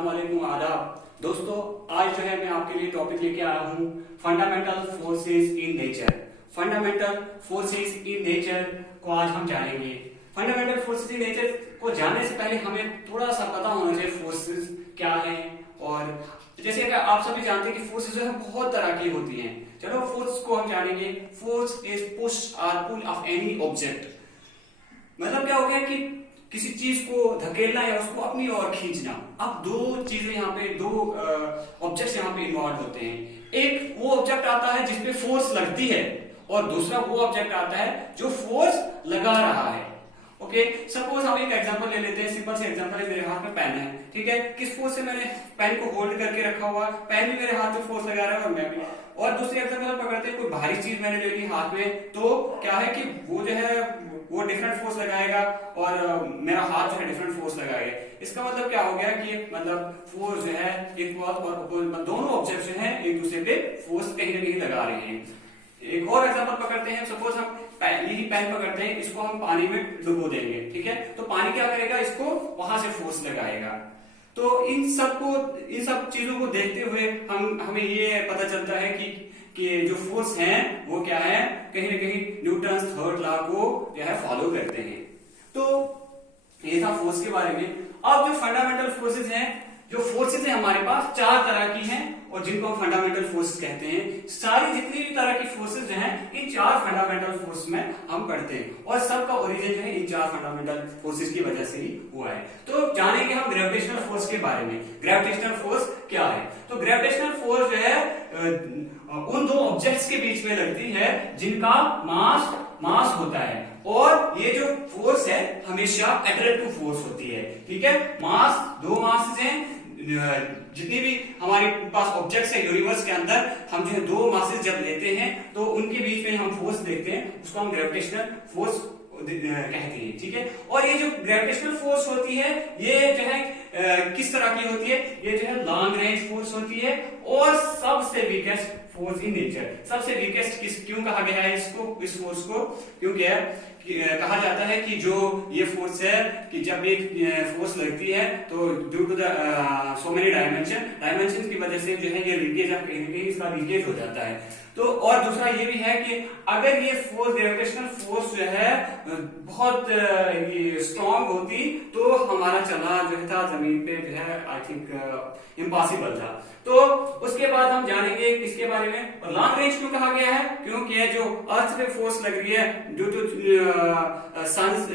अस्सलाम वालेकुम आदाब दोस्तों। आज जो है मैं आपके लिए टॉपिक लेके आया हूँ fundamental forces in nature. Fundamental forces in nature को आज हम जानेंगे। फंडामेंटल फोर्सेस इन नेचर को जानने से पहले हमें थोड़ा सा पता होना चाहिए फोर्सेस क्या है। और जैसे कि आप सभी जानते हैं कि फोर्सेस जो है बहुत तरह की होती हैं। चलो फोर्स को हम जानेंगे। फोर्स इज पुश और पुल ऑफ एनी ऑब्जेक्ट। मतलब क्या हो गया कि किसी चीज को धकेलना या उसको अपनी ओर खींचना। अब दो चीजें यहाँ पे, दो ऑब्जेक्ट्स यहाँ पे इन्वॉल्व होते हैं। एक वो ऑब्जेक्ट आता है जिसपे फोर्स लगती है और दूसरा वो ऑब्जेक्ट आता है जो फोर्स लगा रहा है। ओके, सपोज हम एक एग्जांपल ले लेते हैं। सिंपल से एग्जांपल है, मेरे हाथ में पेन है, ठीक है। किस फोर्स से मैंने पेन को होल्ड करके रखा हुआ, पेन भी मेरे हाथ में फोर्स लगा रहा है और मैं भी। और दूसरी एग्जांपल पकड़ते हैं, कोई भारी चीज मैंने ले ली हाथ में, तो क्या है कि वो जो है वो डिफरेंट फोर्स लगाएगा और मेरा हाथ जो है डिफरेंट फोर्स लगाएगा। इसका मतलब क्या हो गया कि मतलब फोर्स जो है इक्वल और दोनों ऑब्जेक्ट जो है एक दूसरे पे फोर्स कहीं ना कहीं लगा रहे हैं। एक और एग्जांपल पकड़ते हैं। सपोज हम यही पेन पकड़ते हैं, इसको हम पानी में डुबो देंगे, ठीक है। तो पानी क्या करेगा, इसको वहां से फोर्स लगाएगा। तो इन सब चीजों को देखते हुए हमें ये पता चलता है कि जो फोर्स हैं वो क्या है, कहीं ना कहीं न्यूटन्स थर्ड लॉ को जो है फॉलो करते हैं। तो ये था फोर्स के बारे में। अब जो फंडामेंटल फोर्सेस हैं, जो फोर्सेस है हमारे पास चार तरह की हैं और जिनको हम फंडामेंटल फोर्सेस कहते हैं। सारी जितनी भी तरह की फोर्सेस जो हैं इन चार फंडामेंटल फोर्स में हम पढ़ते हैं और सबका ओरिजिन जो है इन चार फंडामेंटल फोर्सेस की वजह से ही हुआ है। तो जानेंगे हम ग्रेविटेशनल फोर्स के बारे में। ग्रेविटेशनल फोर्स क्या है? तो ग्रेविटेशनल फोर्स जो है उन दो ऑब्जेक्ट्स के बीच में लगती है जिनका मास होता है। और ये जो फोर्स है हमेशा अट्रैक्टिव फोर्स होती है, ठीक है। दो मास हैं। जितनी भी हमारे पास ऑब्जेक्ट्स है यूनिवर्स के अंदर, हम जो है दो मासेस जब लेते हैं तो उनके बीच में हम फोर्स देखते हैं, उसको हम ग्रेविटेशनल फोर्स कहते हैं, ठीक है। और ये जो ग्रेविटेशनल फोर्स होती है ये जो है किस तरह की होती है? ये जो है लॉन्ग रेंज फोर्स होती है और सबसे वीकेस्ट फोर्स इन नेचर। सबसे वीकेस्ट क्यों कहा गया है इस फोर्स को? क्योंकि कहा जाता है कि जो ये फोर्स है कि जब एक फोर्स लगती है तो due to the so many dimension की वजह से जो है ये लीकेज कहीं ना कहीं इसका लीकेज हो जाता है। तो और दूसरा ये भी है कि अगर ये फोर्स ग्रेविटेशनल फोर्स जो है बहुत स्ट्रॉन्ग होती तो हमारा चलना जो था जमीन पे जो है आई थिंक इम्पॉसिबल था। तो उसके बाद हम जानेंगे किसके बारे में। और लॉन्ग रेंज क्यों कहा गया है? क्योंकि जो अर्थ पे फोर्स लग रही है ड्यू टू सन,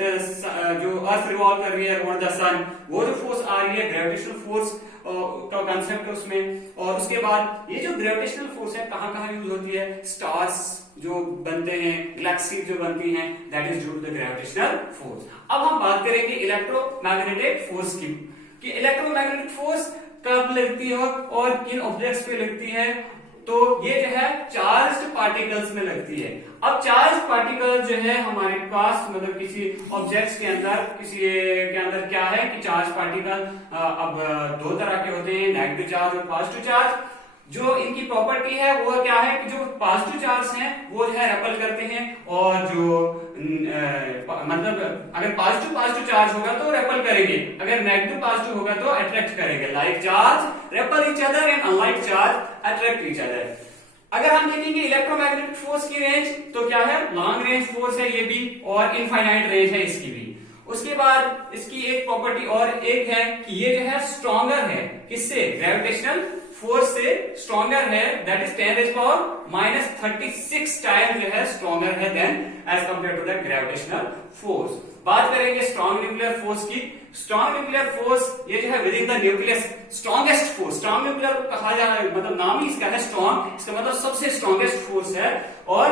जो अर्थ रिवॉल्व कर रही है अराउंड द सन, वो जो फोर्स आ रही है ग्रेविटेशनल फोर्स का कंसेप्ट है उसमें। और उसके बाद ये जो ग्रेविटेशनल फोर्स है कहां कहां यूज होती है? स्टार्स जो बनते हैं, गैलेक्सी जो बनती हैं, that is due to the gravitational force. अब हम बात करेंगे इलेक्ट्रोमैग्नेटिक फोर्स की, कि इलेक्ट्रोमैग्नेटिक फोर्स कब लगती है और किन ऑब्जेक्ट्स पे लगती है। तो ये जो है चार्ज्ड पार्टिकल्स में लगती है। अब चार्ज पार्टिकल जो है हमारे पास मतलब किसी ऑब्जेक्ट्स के अंदर क्या है कि चार्ज पार्टिकल अब दो तरह के होते हैं, नेगेटिव चार्ज और पॉजिटिव चार्ज। जो इनकी प्रॉपर्टी है वो क्या है कि जो पॉजिटिव चार्ज हैं वो जो है रेपल करते हैं और जो मतलब अगर पॉजिटिव चार्ज होगा तो रेपल करेंगे, अगर नेगेटिव पॉजिटिव होगा तो अट्रैक्ट करेंगे। Like charge REPL each other and unlike charge attract each other. अगर हम देखेंगे इलेक्ट्रोमैग्नेटिक फोर्स की रेंज तो क्या है? लॉन्ग रेंज फोर्स है ये भी और इनफाइनाइट रेंज है इसकी भी। उसके बाद इसकी एक प्रॉपर्टी और एक है कि ये जो है स्ट्रॉन्गर है, किससे? ग्रेविटेशनल फोर्स से स्ट्रॉन्गर है, दैट इज 10⁻⁻36 टाइम जो है स्ट्रॉन्गर है than as compare to the gravitational force. बात करेंगे स्ट्रॉन्ग न्यूक्लियर फोर्स की। स्ट्रॉन्ग न्यूक्लियर फोर्स ये जो है within the nucleus strongest force. Strong nuclear को कहा जा रहा है, मतलब नाम ही इसका है स्ट्रॉन्ग, इसका मतलब सबसे स्ट्रॉन्गेस्ट फोर्स है और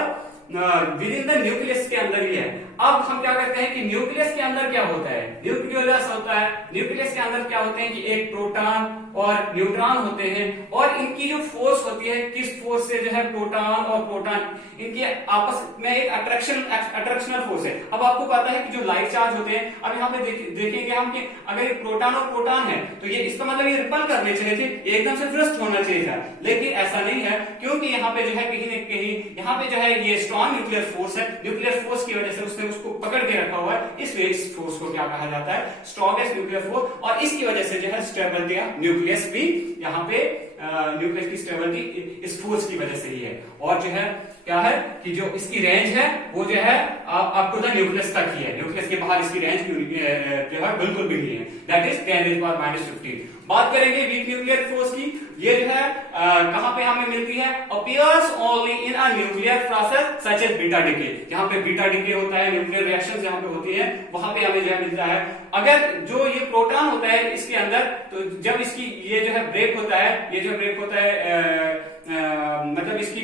विद इन द न्यूक्लियस के अंदर ही है। अब हम क्या करते हैं कि न्यूक्लियस के अंदर क्या होता है? न्यूक्लियस होता है। न्यूक्लियस के अंदर क्या होते हैं कि एक प्रोटॉन और न्यूट्रॉन होते हैं और इनकी जो फोर्स होती है, किस फोर्स से जो है प्रोटॉन और प्रोटॉन इनके आपस में एक अट्रैक्शनल फोर्स है। अब आपको पता है कि जो लाइट चार्ज होते हैं, अब यहाँ पे देखेंगे हम कि अगर एक प्रोटॉन और प्रोटॉन है तो ये इसका मतलब ये रिपल करने चाहिए थे, एकदम से विरस्ट होना चाहिए था, लेकिन ऐसा नहीं है क्योंकि यहाँ पे जो है कहीं न कहीं यहाँ पे जो है ये स्ट्रॉन्ग न्यूक्लियर फोर्स है। न्यूक्लियर फोर्स की वजह से उसने उसको पकड़ के रखा हुआ है, इसलिए इस फोर्स को क्या कहा जाता है? Strongest nuclear force. और इसकी वजह से जो है स्टेबिलिटी ऑफ न्यूक्लियस भी यहाँ पे न्यूक्लियस की स्टेबिलिटी इस फोर्स की वजह से ही है। और जो है क्या है कि जो इसकी रेंज है वो जो है अप टू द न्यूक्लियस तक ही है, न्यूक्लियस के बाहर इसकी रेंज जो है बिल्कुल भी नहीं है, दैट इज 10⁻⁻15। बात करेंगे वीक न्यूक्लियर फोर्स की, ये जो है कहां पे हमें मिलती है, appears only in a nuclear process such as beta decay, जहां पे बीटा डिके होता है, न्यूक्लियर रिएक्शन जहां पे होती है वहां पे हमें जो है मिलता है। अगर जो ये प्रोटॉन होता है इसके अंदर, तो जब इसकी ये जो है ब्रेक होता है, ये जो ब्रेक होता है मतलब इसकी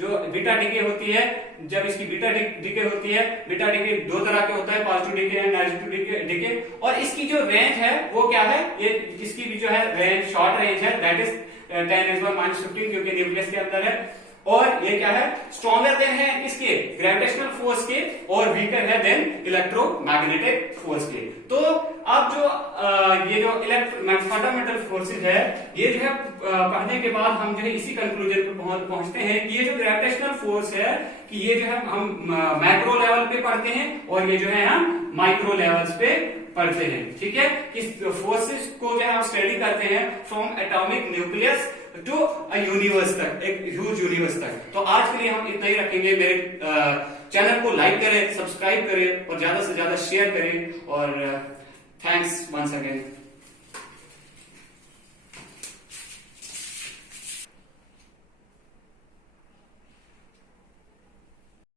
जो बीटा डिके होती है, जब इसकी बीटा डिके होती है, बीटा डिके दो तरह के होता है, positive decay and negative decay, और इसकी जो रेंज है वो क्या है, ये इसकी भी जो है रेंज शॉर्ट रेंज है, दैट इज 10⁻⁻15 क्योंकि न्यूक्लियस के अंदर है। और ये क्या है, स्ट्रॉन्गर देन है इसके ग्रेविटेशनल फोर्स के और वीकर है देन इलेक्ट्रोमैग्नेटिक फोर्स के। तो अब जो ये जो फंडामेंटल फोर्सेस है, ये जो है पढ़ने के बाद हम जो है इसी कंक्लूजन पे पहुंचते हैं कि ये जो ग्रेविटेशनल फोर्स है कि ये जो है हम मैक्रो लेवल पे पढ़ते हैं और ये जो है हम माइक्रो लेवल्स पे पढ़ते हैं। ठीक है, इस फोर्सेस को जो है हम स्टडी करते हैं from atomic nucleus to universe तक, एक ह्यूज यूनिवर्स तक। तो आज के लिए हम इतना ही रखेंगे। मेरे चैनल को लाइक करें, सब्सक्राइब करें और ज्यादा से ज्यादा शेयर करें, और थैंक्स वंस अगेन।